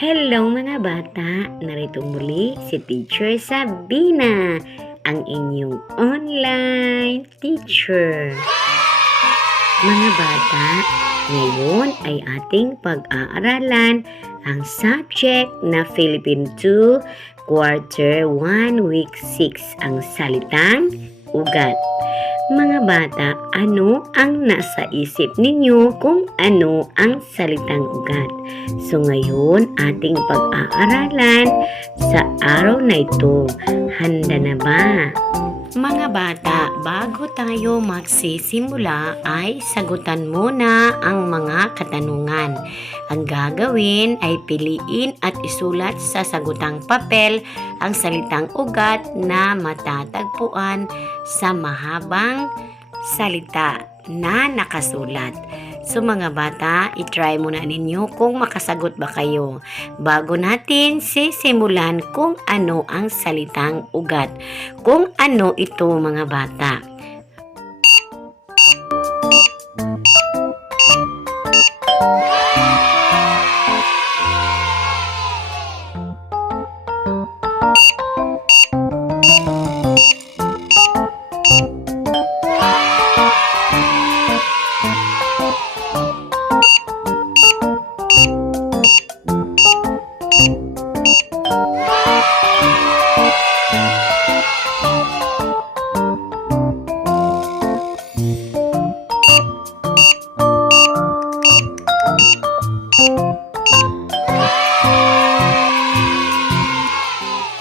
Hello mga bata! Narito muli si Teacher Sabina, ang inyong online teacher. Mga bata, ngayon ay ating pag-aaralan ang subject na Philippine 2, Quarter 1, Week 6, ang salitang ugat. Mga bata, ano ang nasa isip ninyo kung ano ang salitang ugat? So ngayon, ating pag-aaralan sa araw na ito. Handa na ba? Mga bata, bago tayo magsisimula ay sagutan muna ang mga katanungan. Ang gagawin ay piliin at isulat sa sagutang papel ang salitang ugat na matatagpuan sa mahabang salita na nakasulat. So mga bata, itry muna ninyo kung makasagot ba kayo bago natin sisimulan kung ano ang salitang ugat. Kung ano ito mga bata.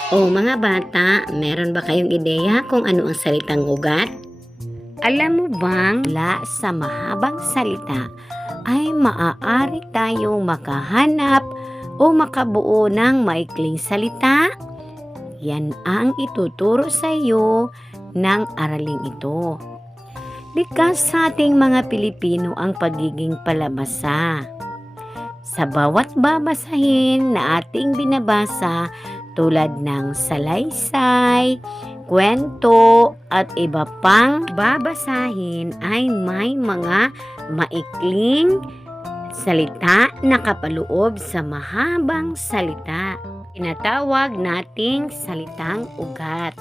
O mga bata, meron ba kayong ideya kung ano ang salitang ugat? Alam mo bang la sa mahabang salita ay maaari tayong makahanap o makabuo ng maikling salita? Yan ang ituturo sa iyo ng araling ito. Likas sa ating mga Pilipino ang pagiging palabasa. Sa bawat babasahin na ating binabasa tulad ng salaysay, kwento at iba pang babasahin ay may mga maikling salita na kapaloob sa mahabang salita. Tinatawag nating salitang ugat.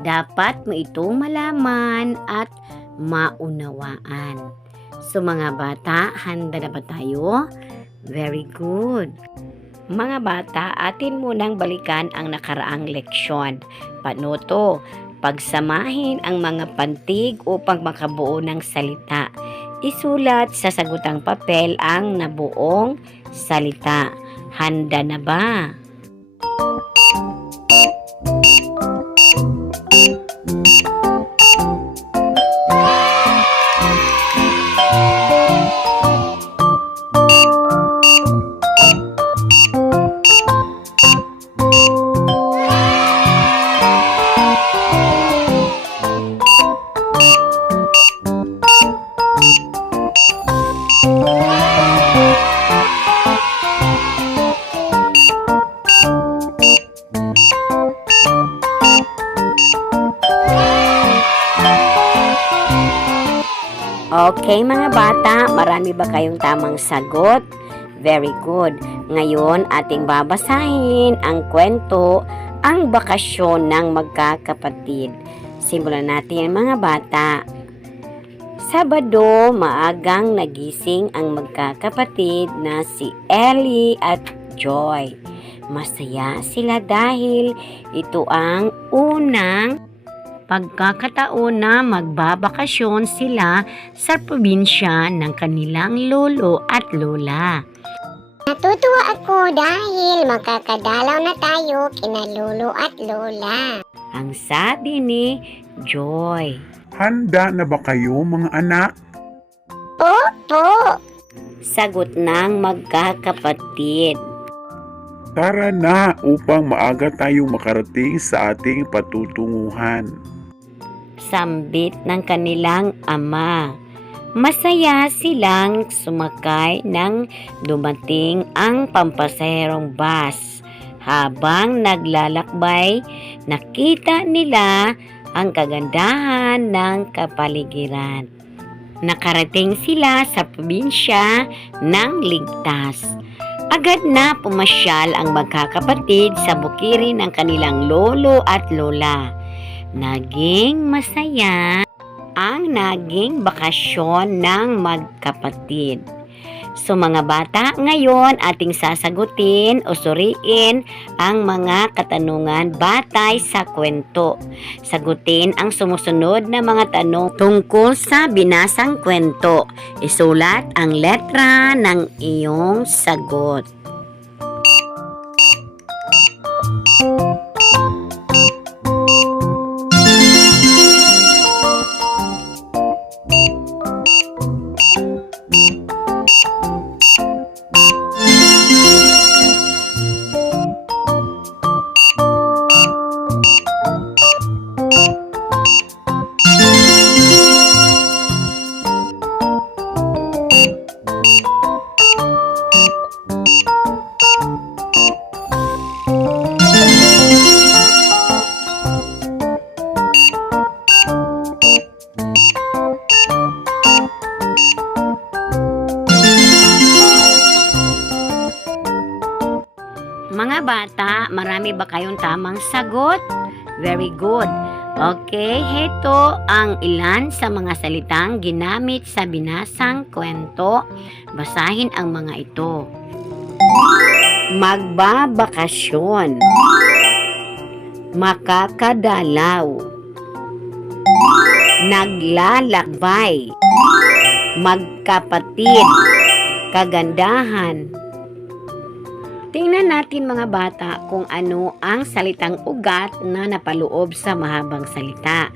Dapat mo itong malaman at maunawaan. So mga bata, handa na ba tayo? Very good. Mga bata, atin munang balikan ang nakaraang leksyon. Paano to? Pagsamahin ang mga pantig upang makabuo ng salita. Isulat sa sagutang papel ang nabuong salita. Handa na ba? Okay mga bata, marami ba kayong tamang sagot? Very good. Ngayon ating babasahin ang kwento ang bakasyon ng magkakapatid. Simulan natin mga bata. Sabado, maagang nagising ang magkakapatid na si Ellie at Joy. Masaya sila dahil ito ang unang pagkakataon na magbabakasyon sila sa probinsya ng kanilang lolo at lola. Natutuwa ako dahil makakadalaw na tayo kina lolo at lola. Ang sabi ni Joy. Handa na ba kayo mga anak? Opo, Sagot ng magkakapatid. Tara na upang maaga tayong makarating sa ating patutunguhan. Sambit ng kanilang ama. Masaya silang sumakay nang dumating ang pampasaherong bus. Habang naglalakbay, nakita nila ang kagandahan ng kapaligiran. Nakarating sila sa probinsya ng ligtas. Agad na pumasyal ang magkakapatid sa bukirin ng kanilang lolo at lola. Naging masaya ang naging bakasyon ng magkapatid. So mga bata, ngayon ating sasagutin o suriin ang mga katanungan batay sa kwento. Sagutin ang sumusunod na mga tanong tungkol sa binasang kwento. Isulat ang letra ng iyong sagot. Mga bata, marami ba kayong tamang sagot? Very good. Okay, heto ang ilan sa mga salitang ginamit sa binasang kwento. Basahin ang mga ito. Magbabakasyon. Makakadalaw. Naglalakbay. Magkapatid. Kagandahan. Tingnan natin mga bata kung ano ang salitang ugat na napaloob sa mahabang salita.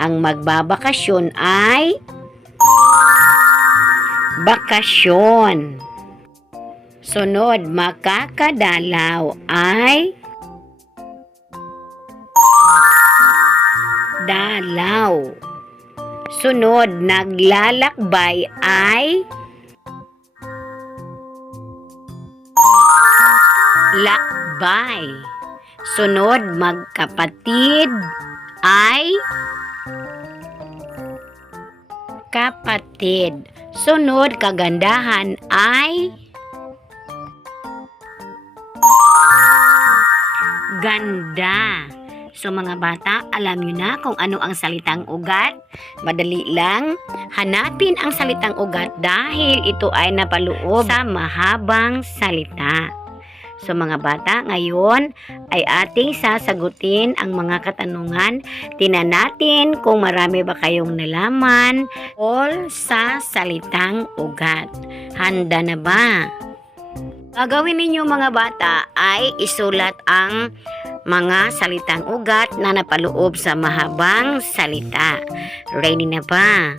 Ang magbabakasyon ay bakasyon. Sunod, makakadalaw ay dalaw. Sunod, naglalakbay ay lakbay. Sunod, magkapatid ay kapatid. Sunod, kagandahan ay ganda. So mga bata, alam nyo na kung ano ang salitang ugat? Madali lang. Hanapin ang salitang ugat dahil ito ay napaloob sa mahabang salita. So mga bata, ngayon ay ating sasagutin ang mga katanungan. Tinan natin kung marami ba kayong nalaman all sa salitang ugat. Handa na ba? Gagawin ninyo mga bata ay isulat ang mga salitang ugat na napaloob sa mahabang salita. Ready na ba?